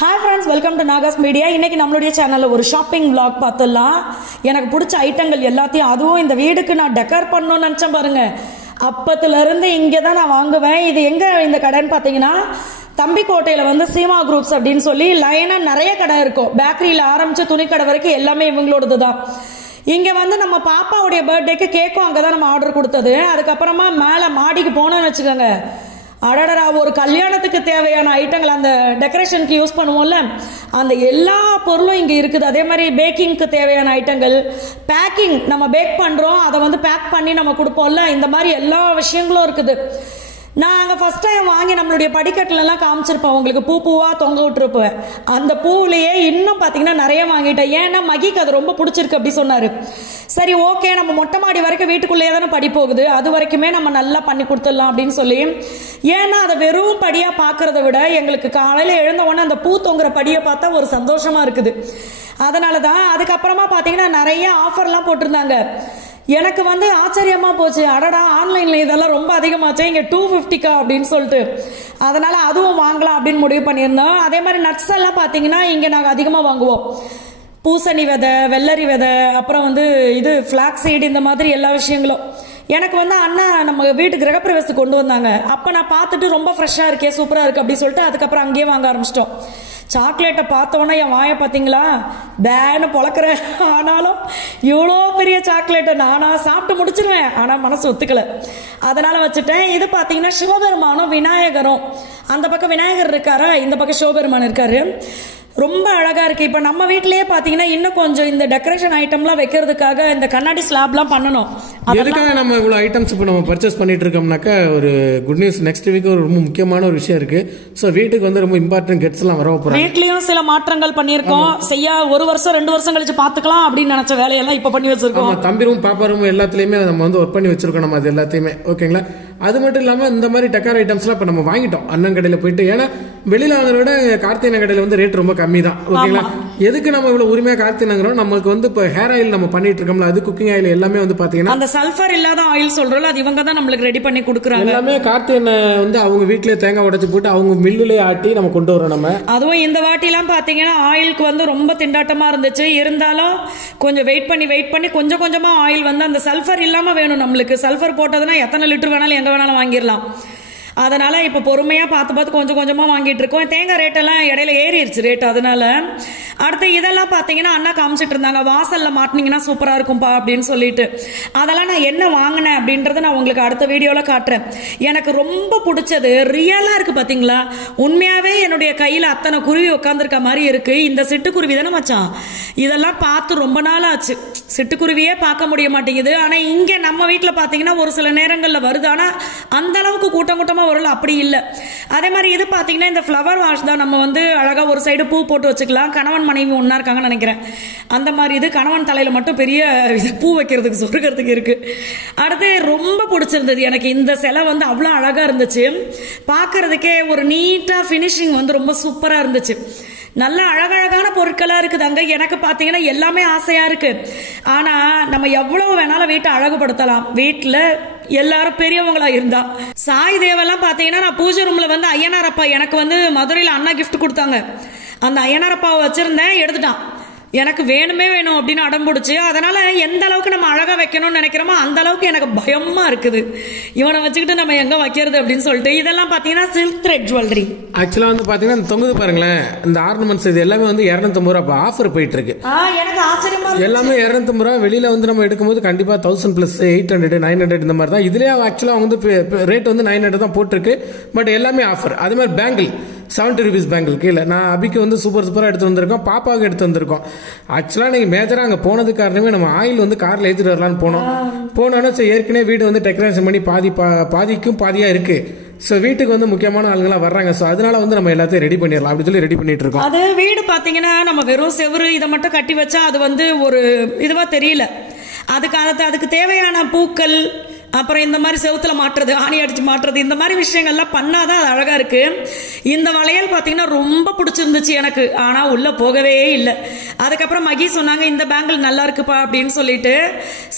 Hi friends, welcome to Nahash media. இன்னைக்கு நம்மளுடைய சேனலில் ஒரு ஷாப்பிங் விளாக் பார்த்துடலாம். எனக்கு பிடிச்ச ஐட்டங்கள் எல்லாத்தையும், அதுவும் இந்த வீடுக்கு நான் டெக்கர் பண்ணணும்னு நினச்சேன் பாருங்க. அப்பத்துலேருந்து இங்கே தான் நான் வாங்குவேன். இது எங்கே இந்த கடைன்னு பார்த்தீங்கன்னா, தம்பிக்கோட்டையில் வந்து சீமா குரூப்ஸ் அப்படின்னு சொல்லி லைனாக நிறைய கடை இருக்கும். பேக்கரியில் ஆரம்பித்த துணிக்கடை வரைக்கும் எல்லாமே இவங்களோடது தான். இங்கே வந்து நம்ம பாப்பாவுடைய பர்த்டேக்கு கேக்கும் அங்கே தான் நம்ம ஆர்டர் கொடுத்தது. அதுக்கப்புறமா மேலே மாடிக்கு போனோன்னு வச்சுக்கோங்க, அடடரா, ஒரு கல்யாணத்துக்கு தேவையான ஐட்டங்கள், அந்த டெக்கரேஷனுக்கு யூஸ் பண்ணுவோம்ல, அந்த எல்லா பொருளும் இங்கே இருக்குது. அதே மாதிரி பேக்கிங்க்கு தேவையான ஐட்டங்கள், பேக்கிங், நம்ம பேக் பண்ணுறோம் அதை வந்து பேக் பண்ணி நம்ம கொடுப்போம்ல, இந்த மாதிரி எல்லா விஷயங்களும் இருக்குது. நான் அங்கே ஃபஸ்ட் டைம் வாங்கி நம்மளுடைய படிக்கட்டுலலாம் காமிச்சிருப்பேன் உங்களுக்கு, பூவாக தொங்க விட்டுருப்பேன். அந்த பூவிலேயே இன்னும் பார்த்தீங்கன்னா நிறைய வாங்கிட்டேன். ஏன்னா மகிக்கு அது ரொம்ப பிடிச்சிருக்கு அப்படி சொன்னார். சரி, ஓகே, நம்ம மொட்டை மாடி வரைக்கும் வீட்டுக்குள்ளேயே தானே படி போகுது, அது வரைக்குமே நம்ம நல்லா பண்ணி கொடுத்துடலாம் அப்படின்னு சொல்லி. ஏன்னா அதை வெறும் படியாக பார்க்கறத விட எங்களுக்கு காலையில் எழுந்த உடனே அந்த பூ தொங்குற படியை பார்த்தா ஒரு சந்தோஷமாக இருக்குது. அதனால தான். அதுக்கப்புறமா பார்த்தீங்கன்னா நிறைய ஆஃபர்லாம் போட்டிருந்தாங்க. எனக்கு வந்து ஆச்சரியமா போச்சு, அடடா ஆன்லைன்ல இதெல்லாம் ரொம்ப அதிகமாச்சு, இங்கே 250 அப்படின்னு சொல்லிட்டு. அதனால அதுவும் வாங்கலாம் அப்படின்னு முடிவு பண்ணியிருந்தோம். அதே மாதிரி நட்ஸ் எல்லாம் பார்த்தீங்கன்னா இங்கே நாங்கள் அதிகமாக வாங்குவோம். பூசணி விதை, வெள்ளரி விதை, அப்புறம் வந்து இது ஃப்ளாக் சீடு, இந்த மாதிரி எல்லா விஷயங்களும். எனக்கு வந்து அண்ணா நம்ம வீட்டு கிரகப்பிரவேசத்துக்கு கொண்டு வந்தாங்க. அப்போ நான் பார்த்துட்டு ரொம்ப ஃப்ரெஷ்ஷாக இருக்கே, சூப்பராக இருக்குது அப்படி சொல்லிட்டு அதுக்கப்புறம் அங்கேயே வாங்க ஆரம்பிச்சிட்டோம். சாக்லேட்டை பார்த்தோன்னே என் வாயை பார்த்தீங்களா, பேன்னு பொழக்கிறேன். ஆனாலும் இவ்வளோ பெரிய சாக்லேட்டை நானாக சாப்பிட்டு முடிச்சிருவேன், ஆனால் மனசு ஒத்துக்கலை, அதனால் வச்சுட்டேன். இது பார்த்தீங்கன்னா சிவபெருமானும் விநாயகரும், அந்த பக்கம் விநாயகர் இருக்காரா, இந்த பக்கம் சிவபெருமான் இருக்காரு. ரொம்ப அழகாக இருக்குது. இப்போ நம்ம வீட்டிலேயே பார்த்தீங்கன்னா இன்னும் கொஞ்சம் இந்த டெக்கரேஷன் ஐட்டம்லாம் வைக்கிறதுக்காக இந்த கண்ணாடி ஸ்லாப்லாம் பண்ணணும். அதுக்காக நம்ம இவ்வளோ ஐட்டம்ஸ் இப்போ நம்ம பர்ச்சேஸ் பண்ணிட்டு இருக்கோம்னாக்கா, ஒரு குட் நியூஸ், நெக்ஸ்ட் வீக் ஒரு ரொம்ப முக்கியமான ஒரு விஷயம் இருக்கு. ஸோ வீட்டுக்கு வந்து ரொம்ப இம்பார்ட்டன்ட் கெட்ஸ்லாம் வர போகிறோம். வீட்லேயும் சில மாற்றங்கள் பண்ணியிருக்கோம். செய்ய 1 வருஷம் 2 வருஷம் கழிச்சு பார்த்துக்கலாம் அப்படின்னு நினச்ச வேலையெல்லாம் இப்போ பண்ணி வச்சிருக்கோம். தம்பி ரூம், பாப்பா ரூம் எல்லாத்துலேயுமே நம்ம வந்து ஒர்க் பண்ணி வச்சிருக்கோம் நம்ம அது எல்லாத்தையுமே. ஓகேங்களா? அது மட்டும் இல்லாமல் இந்த மாதிரி டெக்கர் ஐட்டம்ஸ்லாம் இப்போ நம்ம வாங்கிட்டோம் அண்ணன் கடையில் போயிட்டு. ஏன்னா வெளியில் வாங்குறத விட கார்த்திகை கடையில் வந்து ரேட் ரொம்ப கம்மி தான். ஓகேங்களா? எதுக்கு நம்ம இவ்வளோ உரிமையாக கார்த்திகை நமக்கு வந்து இப்போ ஹேர் ஆயில் நம்ம பண்ணிட்டு இருக்கோம்ல, அது குக்கிங் ஆயில் எல்லாமே வந்து பார்த்தீங்கன்னா அந்த சல்ஃபர் இல்லாத ஆயில் சொல்றோம்ல, அது இவங்க தான் நம்மளுக்கு ரெடி பண்ணி கொடுக்குறாங்க. எல்லாமே கார்த்திகை வந்து அவங்க வீட்டிலேயே தேங்காய் உடைச்சு போட்டு அவங்க மில்லுலேயே ஆட்டி நம்ம கொண்டு வரோம் நம்ம. அதுவும் இந்த வாட்டிலாம் பார்த்தீங்கன்னா ஆயிலுக்கு வந்து ரொம்ப திண்டாட்டமாக இருந்துச்சு. இருந்தாலும் கொஞ்சம் வெயிட் பண்ணி கொஞ்சம் கொஞ்சமாக ஆயில் வந்து அந்த சல்ஃபர் இல்லாமல் வேணும் நம்மளுக்கு. சல்ஃபர் போட்டதுன்னா எத்தனை லிட்டர் வேணாலும் எங்கே வேணாலும் வாங்கிடலாம். அதனால இப்போ பொறுமையாக பார்த்து கொஞ்சம் கொஞ்சமாக வாங்கிட்டு இருக்கோம். தேங்காய் ரேட்டெல்லாம் இடையில ஏறிடுச்சு ரேட். அதனால அடுத்து இதெல்லாம் பார்த்தீங்கன்னா அண்ணா காமிச்சிட்டு இருந்தாங்க, வாசலில் மாட்டினீங்கன்னா சூப்பராக இருக்கும்பா அப்படின்னு சொல்லிட்டு. அதெல்லாம் நான் என்ன வாங்கினேன் அப்படின்றத நான் உங்களுக்கு அடுத்த வீடியோவில் காட்டுறேன். எனக்கு ரொம்ப பிடிச்சது ரியலாக இருக்குது பார்த்தீங்களா, உண்மையாகவே என்னுடைய கையில் அத்தனை குருவி உட்காந்துருக்க மாதிரி இருக்குது. இந்த சிட்டுக்குருவி தானே மச்சான், இதெல்லாம் பார்த்து ரொம்ப நாள் ஆச்சு. சிட்டுக்குருவியே பார்க்க முடிய மாட்டேங்குது. ஆனால் இங்கே நம்ம வீட்டில் பார்த்தீங்கன்னா ஒரு சில நேரங்களில் வருது, ஆனால் அந்த அளவுக்கு கூட்டமாக வரல, அப்படி இல்லை. அதே மாதிரி இது பார்த்தீங்கன்னா இந்த ஃப்ளவர் வாஷ் தான். நம்ம வந்து அழகாக ஒரு சைடு பூ போட்டு வச்சுக்கலாம். கணவன் மனைவி ஒன்றா இருக்காங்கன்னு நினைக்கிறேன். அந்த மாதிரி இது கணவன் தலையில் மட்டும் பெரிய பூ வைக்கிறதுக்கு சொருக்கிறதுக்கு இருக்கு. அடுத்து ரொம்ப பிடிச்சிருந்தது எனக்கு இந்த சிலை வந்து அவ்வளோ அழகாக இருந்துச்சு. பார்க்கறதுக்கே ஒரு நீட்டாக ஃபினிஷிங் வந்து ரொம்ப சூப்பராக இருந்துச்சு. நல்ல அழகழகான பொருட்களாக இருக்குது அங்கே. எனக்கு பார்த்தீங்கன்னா எல்லாமே ஆசையாக இருக்குது. ஆனால் நம்ம எவ்வளோ வேணாலும் வீட்டை அழகுபடுத்தலாம், வீட்டில் எல்லாரும் பெரியவங்களா இருந்தா. சாய் தேவெல்லாம் பார்த்தீங்கன்னா நான் பூஜை ரூமில் வந்து ஐயனார் அப்பா எனக்கு வந்து மதுரையில் அண்ணா கிஃப்ட் கொடுத்தாங்க. அந்த ஐயனார் அப்பாவை வச்சுருந்தேன், எடுத்துட்டான். எனக்கு வேணும் அப்படின்னு அடம் பிடிச்சி. அதனால எந்த அளவுக்கு நம்ம அழகா வைக்கணும்னு நினைக்கிறோமோ அந்த அளவுக்கு எனக்கு பயமா இருக்குது, இவனை வச்சுக்கிட்டு நம்ம எங்க வைக்கிறது அப்படின்னு சொல்லிட்டு. இதெல்லாம் பாத்தீங்கன்னா சில்க் த்ரெட் ஜுவல்லரி. ஆக்சுவலா வந்து பாத்தீங்கன்னா தொங்குது பாருங்களேன், இந்த ஆர்னமெண்ட்ஸ் இது எல்லாமே வந்து 250 ரூபா ஆஃபர் போயிட்டு இருக்கு. எனக்கு ஆச்சரியமா எல்லாமே 250 ரூபா. வெளியில வந்து நம்ம எடுக்கும்போது கண்டிப்பா 1000 பிளஸ் 800 900 இந்த மாதிரி தான். இதுலயே ஆக்சுவலா வந்து ரேட் வந்து 900 தான் போட்டிருக்கு. பட் எல்லாமே ஆஃபர். அதே மாதிரி பேங்கிள் 70 rupees பேங்கிள் கீழே. நான் அபிக்கு வந்து சூப்பராக எடுத்து வந்திருக்கோம், பாப்பாவுக்கு எடுத்து வந்திருக்கோம். ஆக்சுவலாக நீங்கள் மேஜராக அங்கே போனது காரணமே நம்ம ஆயில் வந்து காரில் ஏற்றிட்டு வரலான்னு போனோன்னா சரி, ஏற்கனவே வீடு வந்து டெக்கரேஷன் பண்ணி பாதிக்கும் பாதியாக இருக்குது. ஸோ வீட்டுக்கு வந்து முக்கியமான ஆளுங்களாம் வர்றாங்க. ஸோ அதனால வந்து நம்ம எல்லாத்தையும் ரெடி பண்ணிடலாம் அப்படி சொல்லி ரெடி பண்ணிட்டு இருக்கோம். அது வீடு பார்த்தீங்கன்னா நம்ம வெறும் செவரு இதை மட்டும் கட்டி வச்சா அது வந்து ஒரு இதுவாக தெரியல. அதுக்கு தேவையான பூக்கள், அப்புறம் இந்த மாதிரி செவுத்துல மாட்டுறது, ஆணி அடிச்சு மாட்டுறது, இந்த மாதிரி விஷயங்கள்லாம் பண்ணாதான் அது அழகா இருக்கு. இந்த வளையல் பார்த்தீங்கன்னா ரொம்ப பிடிச்சிருந்துச்சு எனக்கு, ஆனா உள்ள போகவே இல்லை. அதுக்கப்புறம் மகி சொன்னாங்க இந்த பேங்கிள் நல்லா இருக்குப்பா அப்படின்னு சொல்லிட்டு,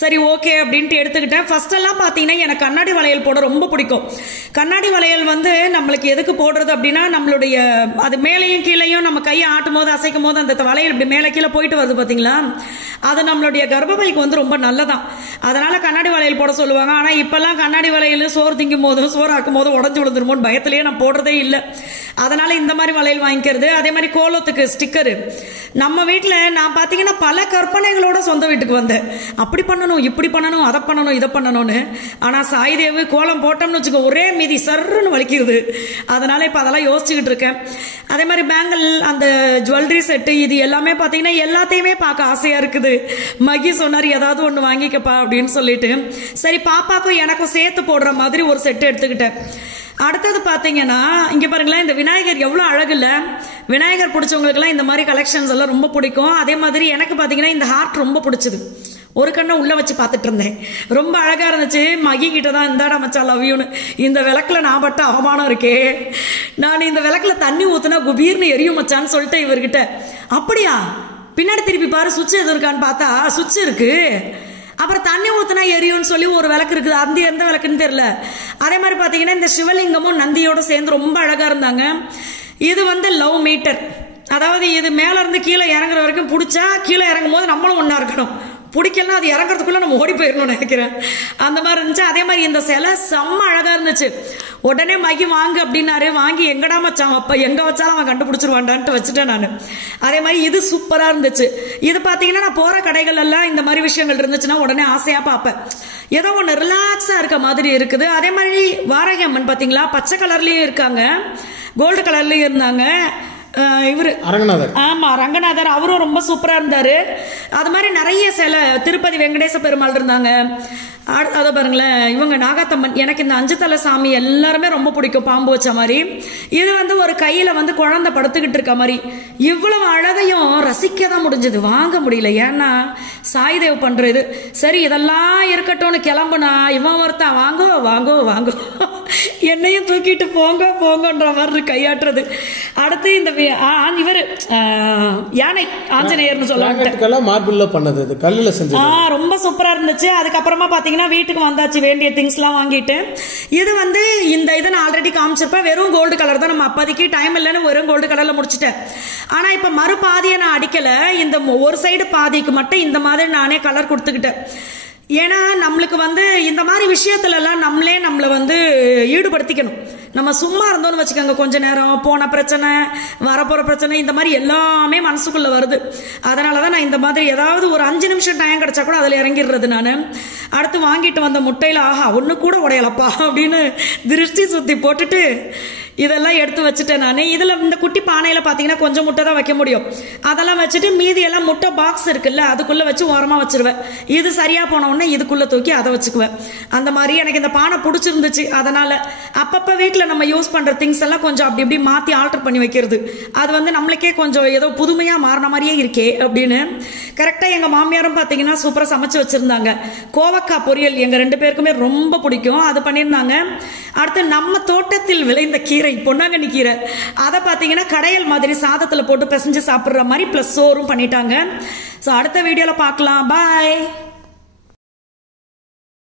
சரி ஓகே அப்படின்ட்டு எடுத்துக்கிட்டேன். ஃபர்ஸ்ட் எல்லாம் பார்த்தீங்கன்னா எனக்கு கண்ணாடி வளையல் போட ரொம்ப பிடிக்கும். கண்ணாடி வளையல் வந்து நம்மளுக்கு எதுக்கு போடுறது அப்படின்னா, நம்மளுடைய அது மேலையும் கீழையும் நம்ம கையை ஆட்டும் போது அசைக்கும் போது அந்த வளையல் இப்படி மேலே கீழே போயிட்டு வருது பார்த்தீங்களா, அது நம்மளுடைய கர்ப்பப்பைக்கு வந்து ரொம்ப நல்லதான். அதனால கண்ணாடி வளையல் போட சொல்லுவாங்க. ஆனா இப்பெல்லாம் கண்ணாடி வளையல் சோறு திங்கும் போதும் சோறு ஆக்கும் போதும் உடஞ்சு விழுந்துருமோன்னு பயத்திலேயே நான் போடுறதே இல்லை. அதனால இந்த மாதிரி வளையல் வாங்கிக்கிறது. அதே மாதிரி கோலத்துக்கு ஸ்டிக்கரு, நம்ம வீட்டில் நான் பார்த்தீங்கன்னா பல கற்பனைகளோட சொந்த வீட்டுக்கு வந்தேன். அப்படி பண்ணணும், இப்படி பண்ணணும், அதை பண்ணணும், இதை பண்ணணும்னு. ஆனால் சாய்தேவு கோலம் போட்டோம்னு வச்சுக்கோ ஒரே மீதி சர்ன்னு வலிக்கிறது. அதனால இப்போ அதெல்லாம் யோசிச்சுக்கிட்டு இருக்கேன். அதே மாதிரி பேங்கிள், அந்த ஜுவல்லரி செட்டு, இது எல்லாமே பார்த்தீங்கன்னா எல்லாத்தையுமே பார்க்க ஆசையாக இருக்குது. மகி சொன்னார் ஏதாவது ஒன்று வாங்கிக்கப்பா அப்படின்னு சொல்லிட்டு, சரி பாப்பாக்கும் எனக்கும் சேர்த்து போடுற மாதிரி ஒரு செட்டு எடுத்துக்கிட்டேன். அடுத்தது பார்த்தீங்கன்னா இங்கே பாருங்களேன், இந்த விநாயகர் எவ்வளோ அழகு இல்லை. விநாயகர் பிடிச்சவங்களுக்குலாம் இந்த மாதிரி கலெக்ஷன்ஸ் எல்லாம் ரொம்ப பிடிக்கும். அதே மாதிரி எனக்கு பார்த்தீங்கன்னா இந்த ஹார்ட் ரொம்ப பிடிச்சது. ஒரு கண்ணை உள்ள வச்சு பார்த்துட்டு இருந்தேன், ரொம்ப அழகா இருந்துச்சு. மகி கிட்ட தான் இந்தாடா மச்சா லவ் யூன்னு. இந்த விளக்குல நான் பட்ட அவமானம் இருக்கே, நான் இந்த விளக்குல தண்ணி ஊத்துனா குபீர்னு எரியும் மச்சான்னு சொல்லிட்டு இவர்கிட்ட, அப்படியா பின்னாடி திருப்பி பாரு சுவிட்ச் எது இருக்கான்னு பார்த்தா சுவிட்ச் இருக்கு. அப்புறம் தண்ணி ஊத்துனா எரியும்னு சொல்லி ஒரு விளக்கு இருக்குது, அந்த எந்த விளக்குன்னு தெரியல. அதே மாதிரி பார்த்தீங்கன்னா இந்த சிவலிங்கமும் நந்தியோட சேர்ந்து ரொம்ப அழகா இருந்தாங்க. இது வந்து லவ் மீட்டர், அதாவது இது மேல இருந்து கீழே இறங்குற வரைக்கும் பிடிச்சா கீழே இறங்கும் போது நம்மளும் ஒன்னா இருக்கணும், பிடிக்கலாம் அது இறங்குறதுக்குள்ள நம்ம ஓடி போயிடணும்னு நினைக்கிறேன். அந்த மாதிரி இருந்துச்சு. அதே மாதிரி இந்த சிலை செம்ம அழகா இருந்துச்சு. உடனே மகி வாங்கு அப்படின்னாரு. வாங்கி எங்கடா மச்சான் அப்ப எங்க வச்சாலும் அவன் கண்டுபிடிச்சிருவான்டான்ட்டு வச்சுட்டேன் நான். அதே மாதிரி இது சூப்பரா இருந்துச்சு. இது பாத்தீங்கன்னா நான் போற கடைகள் எல்லாம் இந்த மாதிரி விஷயங்கள் இருந்துச்சுன்னா உடனே ஆசையா பார்ப்பேன். ஏதோ ஒன்று ரிலாக்ஸா இருக்க மாதிரி இருக்குது. அதே மாதிரி வாராகி அம்மன் பாத்தீங்களா, பச்சை கலர்லயும் இருக்காங்க, கோல்டு கலர்லயும் இருந்தாங்க. இவரு அரங்கநாதர், ஆமா ரங்கநாதர், அவரும் ரொம்ப சூப்பரா இருந்தாரு. அது மாதிரி நிறைய சில திருப்பதி வெங்கடேச பெருமாள் இருந்தாங்க. அதை பாருங்களேன், இவங்க நாகாத்தம்மன். எனக்கு இந்த 5 தலை சாமி எல்லாருமே ரொம்ப பிடிக்கும், பாம்பு வச்ச மாதிரி. இது வந்து ஒரு கையில வந்து குழந்தை படுத்துக்கிட்டு இருக்க மாதிரி. இவ்வளவு அழகையும் ரசிக்க தான் முடிஞ்சது, வாங்க முடியல. ஏன்னா சாய்தேவ் பண்றது. சரி இதெல்லாம் இருக்கட்டும்னு கிளம்புனா இவன் ஒருத்தன் வாங்கோ வாங்கோ வாங்கோ என்னையும் தூக்கிட்டு போங்க போங்கன்ற மாதிரி கையாட்டுறது. அடுத்து இந்த இவரு யானை ஆஞ்சநேயர்னு சொல்லுவாங்க, மார்பிள்ல பண்ணது, கல்லுல செஞ்சது, ரொம்ப சூப்பரா இருந்துச்சு. அதுக்கப்புறமா பாத்தீங்கன்னா வீட்டுக்கு வந்தாச்சு, வேண்டிய திங்ஸ் எல்லாம் வாங்கிட்டு. இது வந்து இந்த இதை நான் ஆல்ரெடி காமிச்சிருப்பேன், வெறும் கோல்டு கலர் தான். நம்ம அப்போதைக்கு டைம் இல்லைன்னு வெறும் கோல்டு கலர்ல முடிச்சிட்டேன். ஆனா இப்ப மறு பாதியை நான் அடிக்கல, இந்த ஒரு சைடு பாதிக்கு மட்டும் இந்த மாதிரி நானே கலர் கொடுத்துக்கிட்டேன். ஏன்னா நம்மளுக்கு வந்து இந்த மாதிரி விஷயத்துல எல்லாம் நம்மளை வந்து ஈடுபடுத்திக்கணும். நம்ம சும்மா இருந்தோம்னு வச்சுக்கோங்க, கொஞ்ச நேரம் போன பிரச்சனை வரப்போற பிரச்சனை இந்த மாதிரி எல்லாமே மனசுக்குள்ள வருது. அதனாலதான் நான் இந்த மாதிரி ஏதாவது ஒரு 5 நிமிஷம் டைம் கிடைச்சா கூட அதுல இறங்கிடுறது நான். அடுத்து வாங்கிட்டு வந்த முட்டையில ஆஹா ஒண்ணு கூட உடையலப்பா அப்படின்னு திருஷ்டி சுத்தி போட்டுட்டு இதெல்லாம் எடுத்து வச்சுட்டேன் நான். இதுல இந்த குட்டி பானையில பாத்தீங்கன்னா கொஞ்சம் முட்டை தான் வைக்க முடியும். அதெல்லாம் வச்சுட்டு மீதி எல்லாம் முட்டை பாக்ஸ் இருக்குல்ல அதுக்குள்ள வச்சு ஓரமா வச்சிருவேன். இது சரியா போன உடனே இதுக்குள்ள தூக்கி அதை வச்சுக்குவேன். அந்த மாதிரி எனக்கு இந்த பானை பிடிச்சிருந்துச்சு. அதனால அப்பப்ப வீட்டுல நம்ம யூஸ் பண்ற திங்ஸ் எல்லாம் கொஞ்சம் அப்படி இப்படி மாத்தி ஆல்டர் பண்ணி வைக்கிறது, அது வந்து நம்மளுக்கே கொஞ்சம் ஏதோ புதுமையா மாறின மாதிரியே இருக்கே அப்படின்னு. கரெக்டா எங்க மாமியாரும் பாத்தீங்கன்னா சூப்பரா சமைச்சு வச்சிருந்தாங்க. கோவக்காய் பொரியல் எங்க 2 பேருக்குமே ரொம்ப பிடிக்கும், அது பண்ணியிருந்தாங்க. அடுத்து நம்ம தோட்டத்தில் விளைந்த கீரை, பொன்னாங்கண்ணி கீரை, அதை பாத்தீங்கன்னா கடையல் மாதிரி சாதத்துல போட்டு பிசைஞ்சு சாப்பிடுற மாதிரி பிளஸ் சோறும் பண்ணிட்டாங்க. சோ அடுத்த வீடியோல பார்க்கலாம். பாய்.